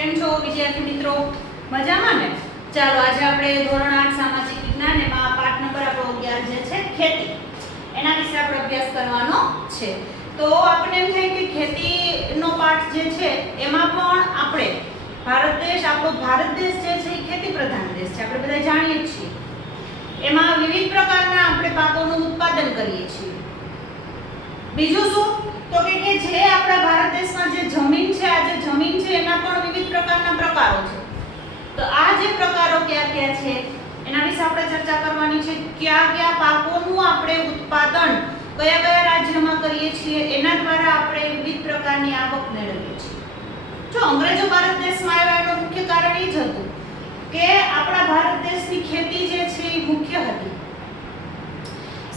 કેમ છો વિદ્યાર્થી મિત્રો? મજામાં ને? ચાલો આજે આપણે ધોરણ 8 સામાજિક વિજ્ઞાન એમાં પાઠ નંબર આપણો 11 જે છે ખેતી, એના વિશે આપણે અભ્યાસ કરવાનો છે. તો આપણે એમ થાય કે ખેતીનો પાઠ જે છે એમાં પણ આપણે આપણો ભારત દેશ જે છે એ ખેતી પ્રધાન દેશ છે, આપણે બધા જાણીએ છીએ. એમાં વિવિધ પ્રકારના આપણે પાકોનું ઉત્પાદન કરીએ છીએ. બીજું શું તો કે જે આપણા ભારત દેશમાં જે જમીન છે, આ જે જમીન છે એના પણ વિવિધ પ્રકારના પ્રકારો છે. તો આ જે પ્રકારો કયા કયા છે એના વિશે આપણે ચર્ચા કરવાની છે. કયા કયા પાકોનું આપણે ઉત્પાદન કયા કયા રાજ્યમાં કરીએ છીએ, એના દ્વારા આપણે વિવિધ પ્રકારની આવક મેળવીએ છીએ. જો અંગ્રેજો ભારત દેશમાં આવ્યા એનું મુખ્ય કારણ એ જ હતું કે આપણા ભારત દેશની ખેતી જે છે એ મુખ્ય હતી.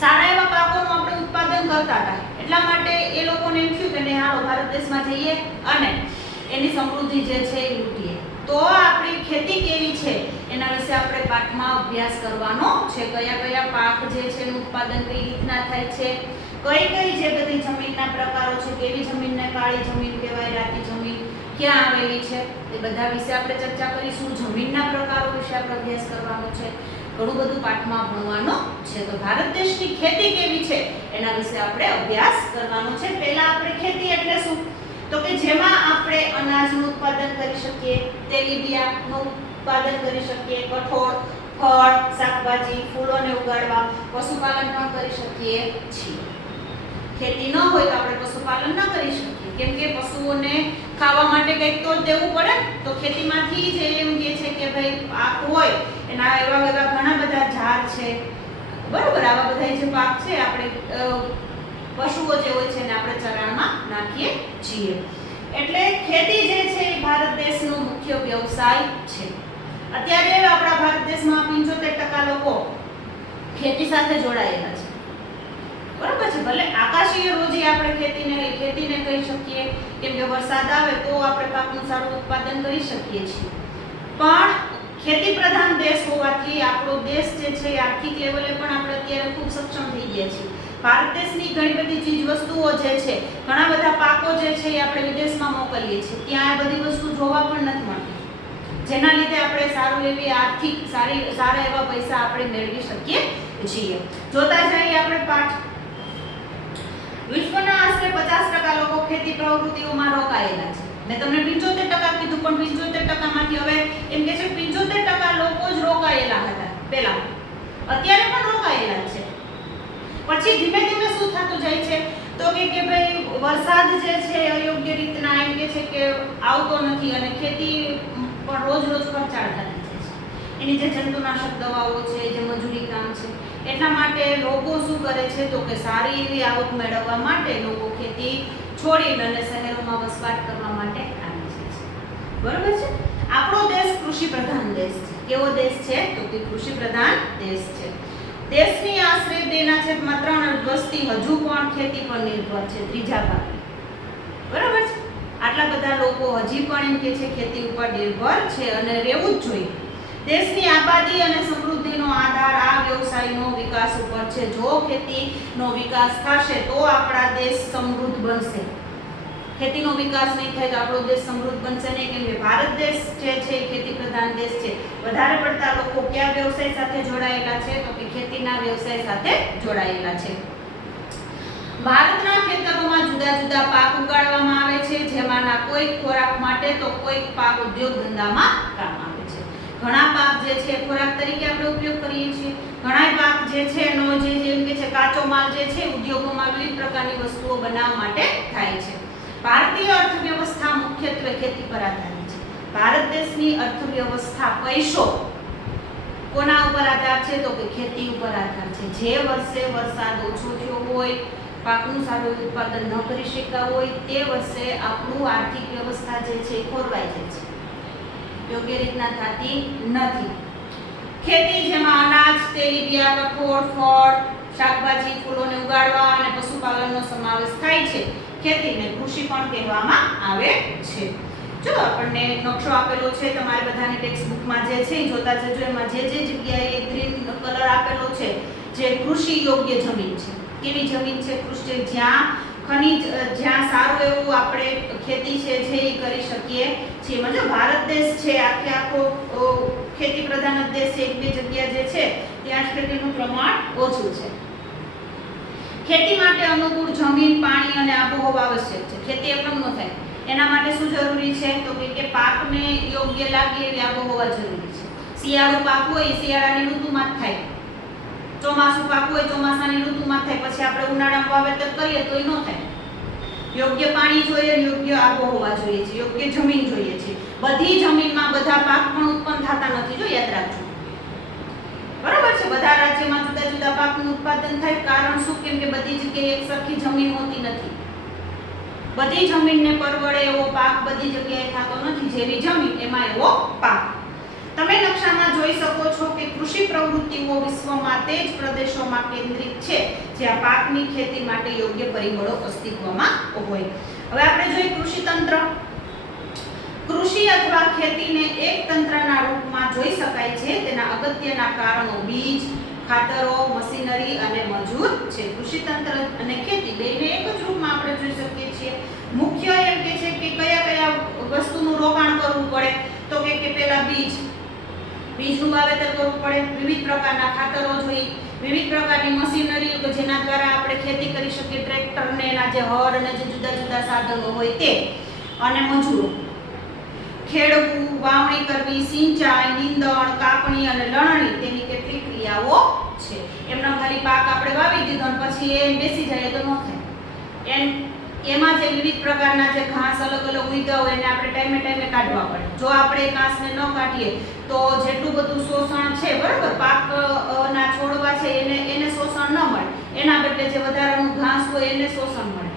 સારા એવા પાકોનું આપણે ઉત્પાદન કરતા હતા, એટલા માટે એ લોકોને એમ થયું કે નહીં, હાલો ભારત દેશમાં જઈએ અને એની સમૃદ્ધિ જે છે એ લૂંટીએ. તો આપણી ખેતી કેવી છે એના વિશે આપણે પાઠમાં અભ્યાસ કરવાનો છે. કયા કયા પાક જે છે એનું ઉત્પાદન કઈ રીતના થાય છે, કઈ કઈ જે બધી જમીનના પ્રકારો છે, કેવી જમીનને કાળી જમીન કહેવાય, રાતી જમીન ક્યાં આવેલી છે, એ બધા વિશે આપણે ચર્ચા કરીશું. જમીનના પ્રકારો વિશે આપણે અભ્યાસ કરવાનો છે. ઘણું બધું પાઠમાં ભણવાનું છે. તો ભારત દેશની ખેતી કેવી છે એના વિશે આપણે અભ્યાસ કરવાનો છે. પહેલા આપણે ખેતી એટલે શું તો કે જેમાં આપણે અનાજનું ઉત્પાદન કરી શકીએ, તેલીબિયાંનું ઉત્પાદન કરી શકીએ, કઠોળ, ફળ, શાકભાજી, ફૂલોને ઉગાડવા, પશુપાલન પણ કરી શકીએ છીએ. ખેતી ન હોય તો આપણે પશુપાલન ન કરી શકીએ, કેમ કે પશુઓને ખાવા માટે કંઈક તો દેવું પડે. તો ખેતીમાંથી જ એમ કહે છે કે ભાઈ પાક હોય એના એવા ઘણા બધા ઝાડ છે, બરોબર, આવા બધા જે પાક છે આપણે પશુઓ જે હોય છે એને આપણે ચરાણમાં નાખીએ છીએ. એટલે ખેતી જે છે એ ભારત દેશનો મુખ્ય વ્યવસાય છે. અત્યારે આપણા ભારત દેશમાં 75% લોકો ખેતી સાથે જોડાયેલા છે, બરાબર છે. ભલે આકાશીય રોજી આપણે ખેતીને કહી શકીએ, કેમ કે વરસાદ આવે તો આપણે પાકનું સારું ઉત્પાદન કરી શકીએ છીએ. પણ ખેતી પ્રધાન દેશ હોવાથી આપણો દેશ જે છે આર્થિક લેવલે પણ આપણે અત્યારે ખૂબ સક્ષમ થઈ ગયા છીએ. ભારત દેશની ઘણી બધી ચીજ વસ્તુઓ જે છે, ઘણા બધા પાકો જે છે એ આપણે વિદેશમાં મોકલીએ છીએ, ત્યાં આ બધી વસ્તુ જોવા પણ નથી મળતી, જેના લીધે આપણે સારું એવી આર્થિક સારા એવા પૈસા આપણે મેળવી શકીએ છીએ. જોતા જઈએ આપણે પાઠ. વિશ્વના આશરે 50% લોકો ખેતી પ્રવૃત્તિઓમાં રોકાયેલા છે. મેં તમને 75% કીધું, પણ 75% માંથી હવે એમ કે છે 75% લોકો જ રોકાયેલા હતા પહેલા, અત્યારે પણ રોકાયેલા છે. પછી ધીમે ધીમે શું થતું જાય છે તો કે ભાઈ વરસાદ જે છે અયોગ્ય રીતના એમ કે છે કે આવતો નથી અને ખેતી પણ રોજ ખર્ચાળ થતી જાય છે. એની જે જંતુનાશક દવાઓ છે, જે મજૂરી કામ છે, એટલા માટે લોકો શું કરે છે તો કે સારી એવી આવક મેળવવા માટે લોકો ખેતી છોડીને અને શહેરોમાં વસવાટ કરવા માટે આવી જાય છે, બરોબર છે. આપણો દેશ કૃષિ પ્રધાન દેશ છે. કેવો દેશ છે તો કે કૃષિ પ્રધાન દેશ છે. દેશની આશરે 2.3 વસ્તી હજુ પણ ખેતી પર નિર્ભર છે, ત્રીજા ભાગે, બરાબર છે. આટલા બધા લોકો હજી પણ એમ કે છે ખેતી ઉપર નિર્ભર છે અને રહેવું જ જોઈએ. દેશની આબાદી અને સમૃદ્ધિનો આધાર આ વ્યવસાયનો વિકાસ ઉપર છે. જો ખેતીનો વિકાસ થશે તો આપણા દેશ સમૃદ્ધ બનશે. ખેતીનો વિકાસ નહીં થાય તો આપણો દેશ સમૃદ્ધ બનશે નહીં, કેમ કે ભારત દેશ જે છે ખેતી પ્રધાન દેશ છે. વધારે પડતા લોકો કયા વ્યવસાય સાથે જોડાયેલા છે તો કે ખેતીના વ્યવસાય સાથે જોડાયેલા છે. ભારતના ખેતરોમાં જુદા જુદા પાક ઉગાડવામાં આવે છે, જેમાંના કોઈક ખોરાક માટે તો કોઈક પાક ઉદ્યોગ ધંધામાં કામ આવે છે. ઘણા પાક જે છે ખોરાક તરીકે આપણે ઉપયોગ કરીએ છીએ, ઘણા પાક જે છે એનો જેમ કે છે કાચો માલ જે છે ઉદ્યોગોમાં વિવિધ પ્રકારની વસ્તુઓ બનાવવા માટે થાય છે. ભારતીય અર્થવ્યવસ્થા મુખ્યત્વે ખેતી પર આધારિત છે. ભારત દેશની અર્થવ્યવસ્થા પૈસો કોના ઉપર આધાર છે તો કે ખેતી ઉપર આધાર છે. જે વર્ષે વરસાદ ઓછો થયો હોય, પાકનું સારું ઉત્પાદન ન કરી શક્યા હોય, તે વર્ષે આપણું આર્થિક વ્યવસ્થા જે છે એ ખોરવાઈ જાય છે, યોગ્ય રીતના થતી નથી. ખેતી જેમાં અનાજ, તેલીબિયાં, કઠોળ, ફળ, શાકભાજી, ફૂલોને ઉગાડવા અને પશુપાલનનો સમાવેશ થાય છે. ખેતીને કૃષિ પણ કહેવામાં આવે છે. જો આપણને નકશો આપેલો છે તમારે બધાની ટેક્સ્ટ બુકમાં જે છે જોતા જજો. એમાં જે જગ્યાએ ગ્રીન કલર આપેલો છે જે કૃષિ યોગ્ય જમીન છે. કેવી જમીન છે? કૃષિ જ્યાં ખનિજ જ્યાં સારું એવું આપણે ખેતી છે જે કરી શકીએ છીએ. મતલબ ભારત દેશ છે આખો ખેતી પ્રધાન દેશ છે. એક બે જગ્યા જે છે ત્યાં ખેતીનું પ્રમાણ ઓછું છે. ખેતી માટે અનુકૂળ જમીન, પાણી અને આબોહવા આવશ્યક છે. ખેતી એકદમ ન થાય એના માટે શું જરૂરી છે તો કે પાકને યોગ્ય લાગે એવી આબોહવા જરૂરી છે. શિયાળુ પાક હોય શિયાળાની ઋતુમાં જ થાય, ચોમાસું પાક હોય ચોમાસાની ઋતુમાં થાય. પછી આપણે ઉનાળામાં વાવેતર કરીએ તો એ ન થાય. યોગ્ય પાણી જોઈએ, યોગ્ય આબોહવા જોઈએ છે, યોગ્ય જમીન જોઈએ છે. બધી જમીનમાં બધા પાક પણ ઉત્પન્ન થતા નથી, જો યાદ રાખજો. બરાબર છે, બધા રાજ્યમાં જુદા જુદા પાકનું ઉત્પાદન થાય. કારણ શું? કેમ કે બધી જગ્યાએ એક સરખી જમીન હોતી નથી. બધી જમીનને પરવડે એવો પાક બધી જગ્યાએ થતો નથી. જેવી જમીન એમાં એવો પાક. તમે નકશામાં જોઈ શકો છો કે કૃષિ પ્રવૃત્તિઓ વિશ્વમાં તે જ પ્રદેશોમાં કેન્દ્રિત છે જ્યાં પાકની ખેતી માટે યોગ્ય પરિબળો અસ્તિત્વમાં હોય. હવે આપણે જોઈએ કૃષિ તંત્ર. કૃષિ અથવા ખેતીને એક તંત્રના રૂપમાં જોઈ શકાય છે. તેના અગત્યના કારણો બીજ, ખાતરો, મશીનરી અને મજૂર છે. કૃષિ તંત્ર અને ખેતી બેને એક જ રૂપમાં આપણે જોઈ શકીએ છીએ. મુખ્ય એમ કે છે કે કયા કયા વસ્તુનું રોકાણ કરવું પડે તો કે પહેલા બીજનું વાવેતર કરવું પડે, વિવિધ પ્રકારના ખાતરો જોઈએ, વિવિધ પ્રકારની મશીનરી કે જેના દ્વારા આપણે ખેતી કરી શકીએ, ટ્રેક્ટર ને એના જે હળ અને જે જુદા જુદા સાધનો હોય તે, અને મજૂરો. ખેડવું, વાવણી કરવી, સિંચાઈ, નીંદણ, કાપણી અને લણણી તેની કેટલીક ક્રિયાઓ છે. એમનો ખાલી પાક આપણે વાવી દીધો અને પછી એ બેસી જાય તો ન થાય. એમાં જે વિવિધ પ્રકારના જે ઘાસ અલગ અલગ ઉગ્યા હોય એને આપણે ટાઈમે ટાઈમે કાઢવા પડે. જો આપણે એ ઘાસને ન કાઢીએ તો જેટલું બધું શોષણ છે બરાબર પાકના છોડવા છે એને શોષણ ન મળે. એના બદલે જે વધારાનું ઘાસ હોય એને શોષણ મળે.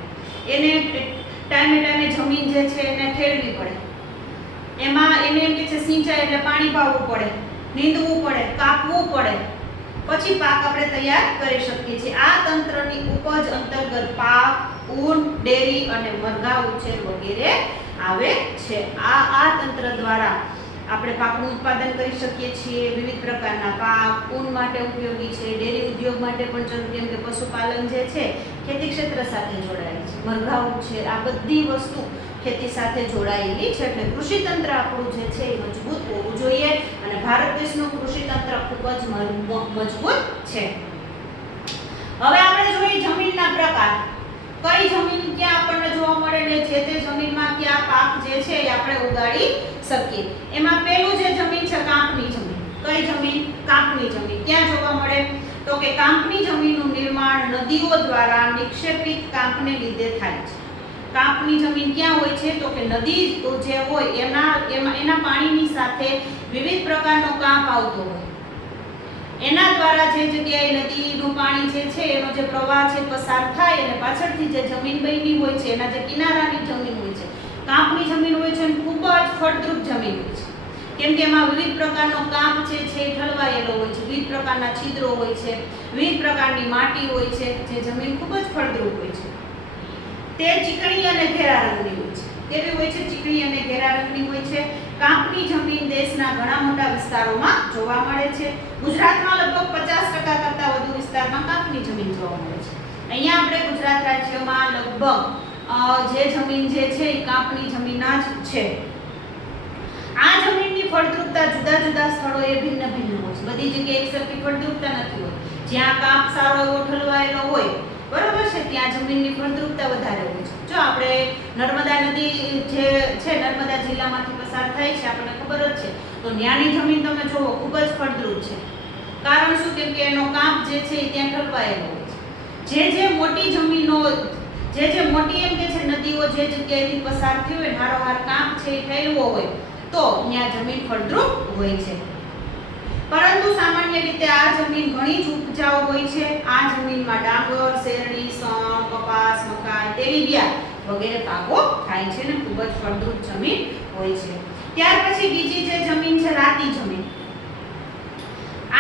એને ટાઈમે ટાઈમે જમીન જે છે એને ખેડવી પડે. એમાં એને એમ કે છે સિંચાઈ એટલે પાણી પાવવું પડે, નીંદવું પડે, કાપવું પડે, પછી પાક આપણે તૈયાર કરી શકીએ છીએ. આ તંત્રની ઉપજ અંતર્ગત પાક, ઊન, ડેરી અને મરઘા ઉછેર વગેરે આવે છે. આ તંત્ર દ્વારા આપણે પાકનું ઉત્પાદન કરી શકીએ છીએ. વિવિધ પ્રકારના પાક ઊન માટે ઉપયોગી છે, ડેરી ઉદ્યોગ માટે પણ જરૂરી, કેમ કે પશુપાલન જે છે ખેતી ક્ષેત્ર સાથે જોડાયેલી છે. મરઘા ઉછેર આ બધી વસ્તુ ખેતી સાથે જોડાયેલી છે. એટલે કૃષિ તંત્ર આપણું જે છે એ મજબૂત હોવું જોઈએ અને ભારત દેશનું કૃષિ તંત્ર ખૂબ જ મજબૂત છે. હવે આપણે જોઈએ જમીનના પ્રકાર. કઈ જમીન ક્યાં આપણને જોવા મળે ને જે તે જમીનમાં કયા પાક જે છે એ આપણે ઉગાડી શકીએ. એમાં પહેલું જે જમીન છે કાંપની જમીન. કઈ જમીન? કાંપની જમીન. ક્યાં જોવા મળે તો કે કાંપની જમીનનું નિર્માણ નદીઓ દ્વારા નિક્ષેપિત કાંપને લીધે થાય છે. કાંપની જમીન ક્યાં હોય છે તો કે નદી જે હોય એના પાણીની સાથે વિવિધ પ્રકારનો કાંપ આવતો હોય. એના દ્વારા જે જગ્યાએ નદીનું પાણી જે છે એનો જે પ્રવાહ છે પસાર થાય અને પાછળથી જે જમીન બની હોય છે એના જે કિનારાની જમીન હોય છે, કાંપની જમીન હોય છે, ખૂબ જ ફળદ્રુપ જમીન હોય છે. કેમ કે એમાં વિવિધ પ્રકારનો કાંપ છે ઠલવાયેલો હોય છે, વિવિધ પ્રકારના છિદ્રો હોય છે, વિવિધ પ્રકારની માટી હોય છે, જે જમીન ખૂબ જ ફળદ્રુપ હોય છે. તે ચીકણી અને ઘેરા રંગની હોય છે. કેવી હોય છે? ચીકણી અને ઘેરા રંગની હોય છે. કાંપની જમીન દેશના ઘણા મોટા વિસ્તારોમાં જોવા મળે છે. ગુજરાતમાં લગભગ 50% કરતાં વધુ વિસ્તારમાં કાંપની જમીન જોવા મળે છે. અહીંયા આપણે ગુજરાત રાજ્યમાં લગભગ જે જમીન જે છે એ કાંપની જમીન જ છે. આ જમીનની ફળદ્રુપતા જુદા જુદા સ્થળોએ ભિન્ન ભિન્ન હોય છે. બધી જગ્યાએ એકસરખી ફળદ્રુપતા નથી હોતી. જ્યાં કાંપ સારો એવો ઠલવાયેલો હોય બરોબર છે ત્યાં જમીનની ફળદ્રુપતા વધારે હોય છે. જો આપણે નર્મદા નદી જે છે નર્મદા જિલ્લામાંથી પસાર થાય છે આપણને ખબર જ છે, તો ત્યાંની જમીન તમે જુઓ ખૂબ જ ફળદ્રુપ છે. કારણ શું? કેમ કે એનો કાંપ જે છે એ ત્યાં ઠલવાયેલો હોય છે. જે મોટી જમીનો જે મોટી એમ કે છે નદીઓ જે જગ્યાએથી પસાર થઈ હોય હારોહાર કાંપ છે એ ઠેલવો હોય તો ત્યાં જમીન ફળદ્રુપ હોય છે. પરંતુ સામાન્ય રીતે આ જમીન ઘણી જ ઉપજાઉ હોય છે. આ જમીનમાં ડાંગર, શેરડી, સણ, કપાસ, મકાઈ, તેલીબિયાં વગેરે પાકો થાય છે અને ખૂબ જ ફળદ્રુપ જમીન હોય છે. ત્યાર પછી બીજી જે જમીન છે રાતી જમીન.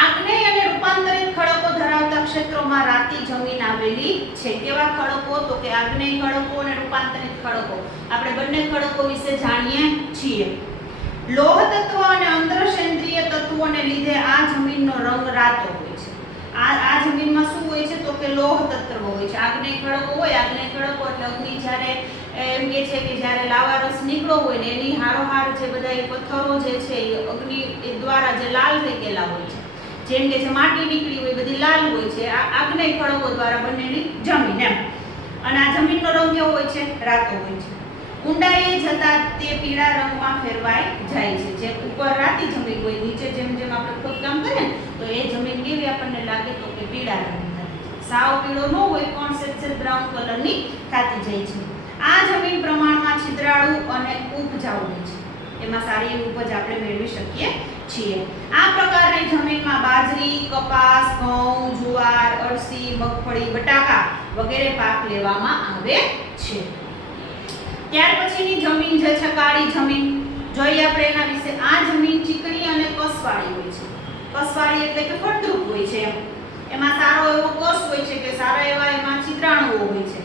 આગ્નેય અને રૂપાંતરિત ખડકો ધરાવતા ક્ષેત્રોમાં રાતી જમીન આવેલી છે. કેવા ખડકો? તો કે આગ્નેય ખડકો અને રૂપાંતરિત ખડકો. આપણે બંને ખડકો વિશે જાણીએ છીએ. લોહ તત્વ અને અંતરસેન્દ્રીય તત્વોને લીધે આ જમીનનો રંગ રાતો હોય છે. આ જમીનમાં શું હોય છે તો કે કે લોહ તત્વ હોય છે. આગ્નેય ખડકો હોય, આગ્નેય ખડકો એટલે અગ્નિ જ્યારે એમ કે છે કે જ્યારે લાવા રસ નીકળ્યો હોય ને એની હારોહાર જે બધા એ પથ્થરો જે છે એ અગ્નિ દ્વારા જે લાલ થઈ ગયેલા હોય છે, જેમ કે જે માટી નીકળી હોય બધી લાલ હોય છે, આ આગ્નેય ખડકો દ્વારા બનેલી જમીન એમ. અને આ જમીનનો રંગ કેવો હોય છે? રાતો હોય છે. ઊંડાઈએ જતા તે પીળા રંગમાં ફેરવાઈ જાય છે. જે ઉપર રાતી જમીન હોય, નીચે જેમ જેમ આપણે ખોદકામ કરીએ ને તો એ જમીન કેવી આપણને લાગે તો કે પીળા રંગની થતી જાય. સાવ પીળો ન હોય પણ સેજ બ્રાઉન કલરની થતી જાય છે. આ જમીન પ્રમાણમાં છિદ્રાળુ અને ઉપજાઉ હોય છે. એમાં સારી એવી ઉપજ આપણે મેળવી શકીએ છીએ. આ પ્રકારની જમીનમાં બાજરી, કપાસ, ઘઉં, જુવાર, અળસી, મગફળી, બટાકા વગેરે પાક લેવામાં આવે છે. ત્યાર પછીની જમીન જે છે કાળી જમીન, જોઈએ આપણે એના વિશે. આ જમીન ચીકણી અને કસવાળી હોય છે. કસવાળી એટલે કે ફળદ્રુપ હોય છે એમાં સારો એવો કસ હોય છે કે સારા એવા એમાં છિદ્રાણુઓ હોય છે.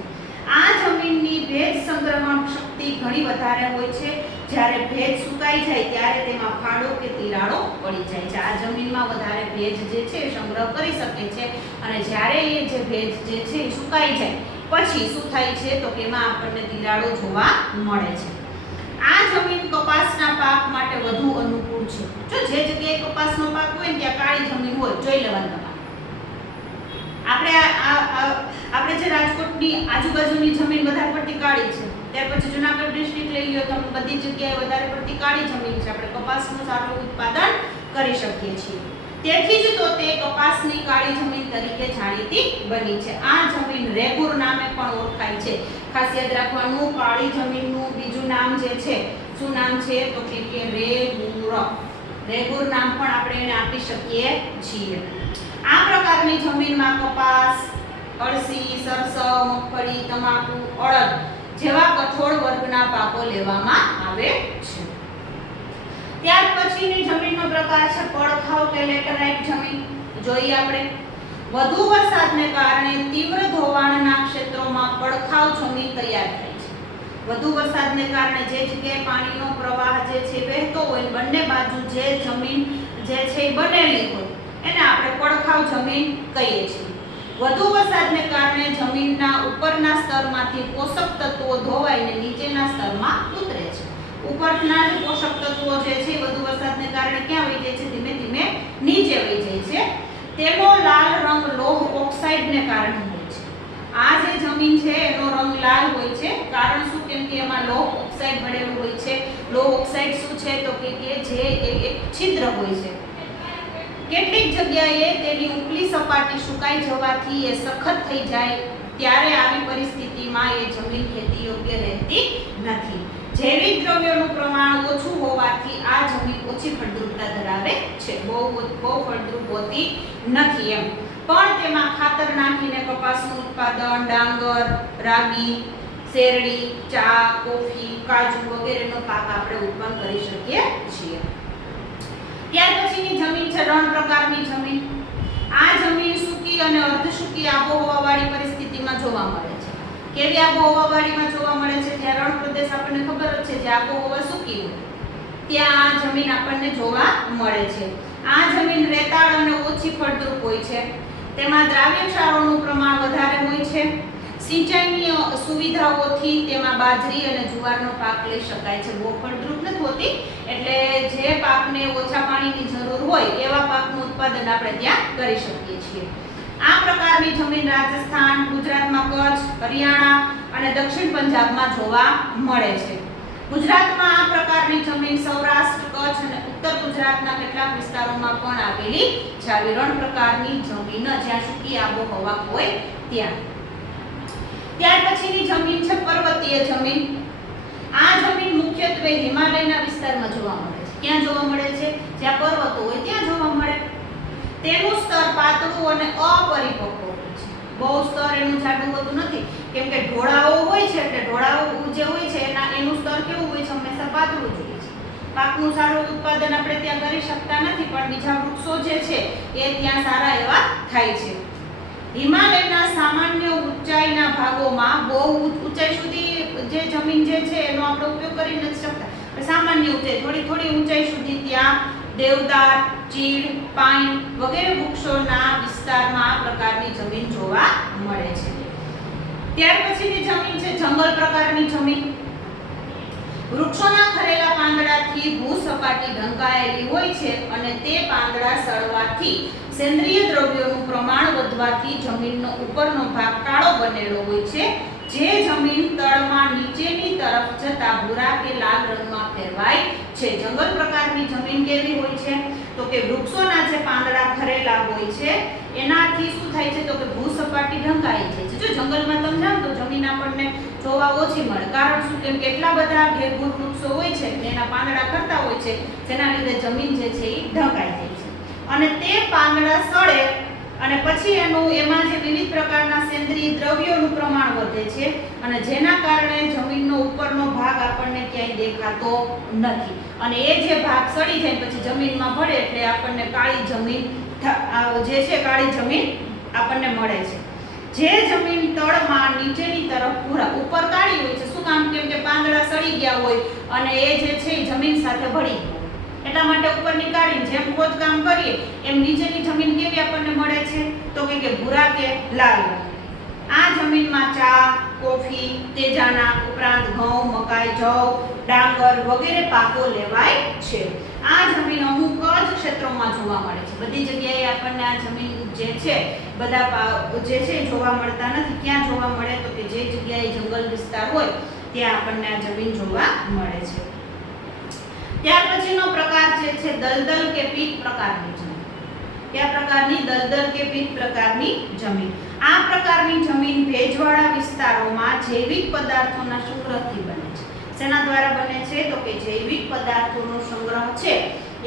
આ જમીનની ભેજ સંગ્રહણ શક્તિ ઘણી વધારે હોય છે. જ્યારે ભેજ સુકાઈ જાય ત્યારે તેમાં ફાડો કે તિરાડો પડી જાય છે. આ જમીનમાં વધારે ભેજ જે છે સંગ્રહ કરી શકે છે અને જ્યારે એ જે ભેજ જે છે એ સુકાઈ જાય પછી શું થાય છે તો કે એમાં આપણને તિરાડો જોવા મળે છે. આ જમીન કપાસના પાક માટે વધુ અનુકૂળ છે. જો જે જગ્યાએ કપાસનો પાક હોય ને ત્યાં કાળી જમીન હોય, જોઈ લેવાનું તમારે. આપણે જે રાજકોટની આજુબાજુની જમીન વધારે પડતી કાળી છે, ત્યાર પછી જુનાગઢ ડિસ્ટ્રિક્ટ લઈ લ્યો તમે, બધી જગ્યાએ વધારે પડતી કાળી જમીન છે. આપણે કપાસનું સારું ઉત્પાદન કરી શકીએ છીએ. તેથી જ તો તે કપાસની કાળી જમીન તરીકે જાણીતી બની છે. આ જમીન રેગુર નામે પણ ઓળખાય છે. ખાસ યાદ રાખવાનું, કાળી જમીનનું બીજું નામ જે છે, શું નામ છે તો કે રેગુર. રેગુર નામ પણ આપણે એને આપી શકીએ છીએ. આ પ્રકારની જમીનમાં કપાસ, અળસી, સરસવ, મગફળી, તમાકુ, અડદ જેવા કઠોળ વર્ગના પાકો લેવામાં આવે છે. ત્યાર પછીની જમીનનો પ્રકાર છે પડખાવ કે લેટરાઇટ જમીન. જોઈએ આપણે. વધુ વરસાદને કારણે તીવ્ર ધોવાણના ક્ષેત્રોમાં પડખાવ જમીન તૈયાર થાય છે. વધુ વરસાદને કારણે જે જગ્યાએ પાણીનો પ્રવાહ જે છે વહેતો હોય, બંને બાજુ જે જમીન જે છે એ બનેલી હોય એને આપણે પડખાવ જમીન કહીએ છીએ. વધુ વરસાદને કારણે જમીનના ઉપરના સ્તરમાંથી પોષક તત્વો ધોવાઈને નીચેના સ્તરમાં ઉતરે છે. ઉપરના પોષક તત્વો જે છે વધુ વરસાદને કારણે ક્યાં વહી જાય છે? ધીમે ધીમે નીચે વહી જાય છે. તેનો લાલ રંગ લોહ ઓક્સાઇડને કારણે હોય છે. આ જે જમીન છે એનો રંગ લાલ હોય છે. કારણ શું? કેમ કે એમાં લોહ ઓક્સાઇડ ભળેલું હોય છે. લોહ ઓક્સાઇડ શું છે તો કે જે એક છિદ્ર હોય છે. કેટલીક જગ્યાએ તેની ઉપલી સપાટી સુકાઈ જવાથી એ સખત થઈ જાય, ત્યારે આવી પરિસ્થિતિમાં એ જમીન ખેતી યોગ્ય રહેતી નથી. જૈવિક દ્રવ્યોનું પ્રમાણ ઓછું હોવાથી આ જમીન ઓછી ફળદ્રુપતા ધરાવે છે. બહુ ફળદ્રુપ હોતી નથી એમ. પણ તેમાં ખાતર નાખીને કપાસનું ઉત્પાદન, ડાંગર, રાગી, શેરડી, ચા, કોફી, કાજુ વગેરેનો પાક આપણે ઉત્પન્ન કરી શકીએ છીએ. ત્યાર પછીની જમીન છે રણ પ્રકારની જમીન. આ જમીન સૂકી અને અર્ધસૂકી આબોહવાવાળી પરિસ્થિતિમાં જોવા મળે છે. કેવી આબોહવાવાળીમાં જોવા મળે છે? જ્યાં રણ પ્રદેશ આપણને ખબર જ છે, જે આબોહવા સૂકી હોય ત્યાં આ જમીન આપણને જોવા મળે છે. આ જમીન રેતાળ અને ઓછી ફળદ્રુપ હોય છે. તેમાં દ્રાવ્ય ક્ષારોનું પ્રમાણ વધારે હોય છે. સિંચાઈની સુવિધાઓથી તેમાં બાજરી અને જુવારનો પાક લઈ શકાય છે. બહુ ફળદ્રુપ નથી હોતી એટલે જે પાકને ઓછા પાણીની જરૂર હોય એવા પાકનું ઉત્પાદન આપણે ત્યાં કરી શકીએ છીએ. આ પ્રકારની જમીન રાજસ્થાન, ગુજરાતમાં કચ્છ, હરિયાણા અને દક્ષિણ પંજાબમાં જોવા મળે છે. ગુજરાતમાં આ પ્રકારની જમીન સૌરાષ્ટ્ર, કચ્છ અને ઉત્તર ગુજરાતના કેટલાક વિસ્તારોમાં પણ આવેલી છે. આવી રણ પ્રકારની જમીન જ્યાં સૂકી આબોહવા હોય ત્યાં. ત્યાર પછીની જમીન છે પર્વતીય જમીન. આ જમીન મુખ્યત્વે હિમાલયના વિસ્તારમાં જોવા મળે છે. ક્યાં જોવા મળે છે? જ્યાં પર્વતો હોય ત્યાં જોવા મળે. તેનું સ્તર પાતળું અને અપરિપક્વ હોય છે. બહુ સ્તર એનું જાડું હોતું નથી, કેમ કે ઢોળાવો હોય છે એટલે ઢોળાવો જે હોય છે એનું સ્તર કેવું હોય છે? હંમેશા પાતળું જ હોય છે. પાકનું સારું ઉત્પાદન આપણે ત્યાં કરી શકતા નથી, પણ બીજા વૃક્ષો જે છે એ ત્યાં સારા એવા થાય છે. હિમાલયના સામાન્ય ઊંચાઈના ભાગોમાં બહુ ઊંચાઈ સુધી જે જમીન જે છે એનો આપણે ઉપયોગ કરી નથી શકતા. સામાન્ય ઊંચાઈ થોડી ઊંચાઈ સુધી ત્યાં દેવદાર, ચીડ, પાઇન વગેરે વૃક્ષોના વિસ્તારમાં આ પ્રકારની જમીન જોવા મળે છે. ત્યાર પછીની જમીન છે જંગલ પ્રકારની જમીન. વૃક્ષોના ખરેલા પાંદડાથી ભૂસપાટી ઢંકાયેલી હોય છે અને તે પાંદડા સડવાથી સેન્દ્રિય દ્રવ્યોનું પ્રમાણ વધવાથી જમીનનો ઉપરનો ભાગ કાળો બનેલો હોય છે, જે જમીન તળમાં નીચેની તરફ જતા ભૂરા કે લાલ રંગમાં ફેરવાય છે. જંગલ પ્રકારની જમીન કેવી હોય છે? તો કે વૃક્ષોના જે પાંદડા ખરેલા હોય છે એનાથી શું થાય છે? તો કે ભૂસપાટી ઢંકાઈ જાય છે. જો જંગલમાં તમે જાઓ તો જમીન આપણને જોવા ઓછી મળે. કારણ શું? કેમ કે એટલા બધા ઘેરઘૂર વૃક્ષો હોય છે કે એના પાંદડા ખરતા હોય છે, જેના લીધે જમીન જે છે એ ઢંકાઈ જાય છે. અને તે પાંદડા સડે અને પછી એમાં જે વિવિધ પ્રકારના સેન્દ્રિય દ્રવ્યોનું પ્રમાણ વધે છે અને જેના કારણે જમીનનો ઉપરનો ભાગ આપણને ક્યાંય દેખાતો નથી. અને એ જે ભાગ સડી જાય પછી જમીનમાં ભળે એટલે આપણને કાળી જમીન જે છે કાળી જમીન આપણને મળે છે. જે જમીન તળમાં નીચેની તરફ ભૂરા, ઉપર કાળી હોય છે. શું કામ? કેમ કે પાંદડા સડી ગયા હોય અને એ જે છે એ જમીન સાથે ભળી ગયું. એટલા માટે ઉપરની કાળી જેમ ખોદકામ કરીએ એમ નીચેની જમીન કેવી આપણને મળે છે? તો કે ભૂરા કે લાલ. આ જમીનમાં ચા, કોફી, તેજાના ઉપરાંત ઘઉં, મકાઈ, જવ, ડાંગર વગેરે પાકો લેવાય છે. આ જમીન અમુક જ ક્ષેત્રોમાં જોવા મળે છે. બધી જગ્યાએ આપણને આ જમીન જે છે બધા જે છે જોવા મળતા નથી. ક્યાં જોવા મળે? તો કે જે જગ્યાએ જંગલ વિસ્તાર હોય ત્યાં આપણને આ જમીન જોવા મળે છે. ત્યાર પછીનો પ્રકાર જે છે દલદલ કે પીટ પ્રકારની જમીન. કયા પ્રકારની? દલદલ કે પીટ પ્રકારની જમીન. આ પ્રકારની જમીન ભેજવાળા વિસ્તારોમાં જૈવિક પદાર્થોના સંગ્રહથી બને છે. શેના દ્વારા બને છે? તો કે જૈવિક પદાર્થોનો સંગ્રહ છે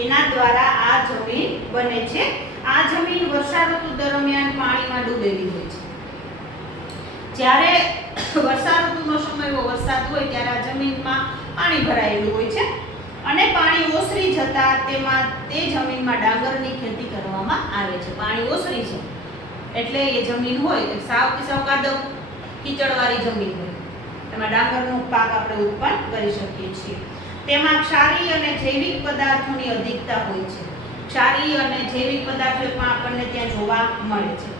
એના દ્વારા આ જમીન બને છે. આ જમીન વર્ષા ઋતુ દરમિયાન પાણીમાં ડૂબેલી હોય છે. જ્યારે વર્ષા ઋતુનો સમય વરસાદ હોય ત્યારે આ જમીનમાં પાણી ભરાયેલું હોય છે અને પાણી ઓસરી જતા તે જમીનમાં ડાંગરની ખેતી કરવામાં આવે છે. પાણી ઓસરી છે એટલે એ જમીન હોય સાવ કાદવ કીચડવાળી જમીન હોય, એમાં ડાંગરનો પાક આપણે ઉત્પન્ન કરી શકીએ છીએ. તેમાં ક્ષારી અને જૈવિક પદાર્થોની અધિકતા હોય છે. ક્ષારી અને જૈવિક પદાર્થો પણ આપણને ત્યાં જોવા મળે છે.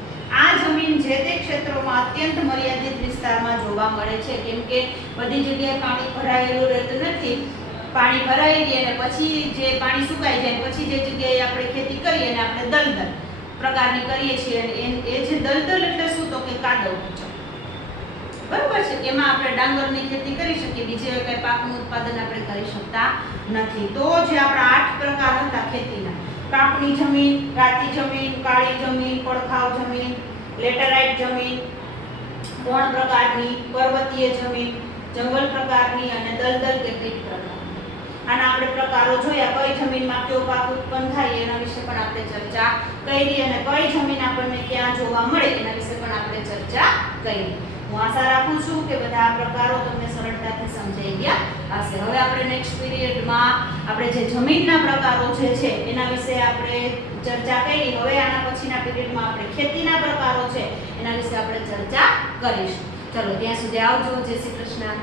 આ જમીન જે તે ક્ષેત્રોમાં અત્યંત મર્યાદિત વિસ્તારમાં જોવા મળે છે, કેમ કે બધી જગ્યાએ પાણી ભરાયેલું રહેતું નથી. પાણી ભરાઈ જાય અને પછી જે પાણી સુકાઈ જાય પછી જે જગ્યાએ આપણે ખેતી કરીએ અને આપણે દલદલ પ્રકારની કરીએ છીએ અને એ જે દલદલ એટલે શું? તો કે કાદવ કીચડ. બરોબર છે. એમાં આપણે ડાંગરની ખેતી કરી શકીએ, બીજે કઈ પાકનું ઉત્પાદન આપણે કરી શકતા નથી. તો જે આપણા 8 પ્રકાર હતા ખેતીના: કાપણી જમીન, રાતી જમીન, કાળી જમીન, પડખાવ જમીન, લેટેરાઇટ જમીન, કોણ પ્રકારની, પર્વતીય જમીન, જંગલ પ્રકારની અને દલદલ કે પીટ પ્રકારની. આના આપણે પ્રકારો જોયા. કઈ જમીનમાં કયો પાક ઉત્પન્ન થાય એના વિશે પણ આપણે ચર્ચા કરી અને કઈ જમીન આપણને ક્યાં જોવા મળે એના વિશે પણ આપણે ચર્ચા કરી. હું આશા રાખું છું કે બધા આ પ્રકારો તમને સરળતાથી સમજાઈ ગયા હશે. હવે આપણે નેક્સ્ટ પીરિયડમાં આપણે જે જમીનના પ્રકારો જે છે એના વિશે આપણે ચર્ચા કરી. હવે આના પછીના પીરિયડમાં આપણે ખેતીના પ્રકારો છે એના વિશે આપણે ચર્ચા કરીશું. ચલો ત્યાં સુધી આવજો. જય શ્રી કૃષ્ણ.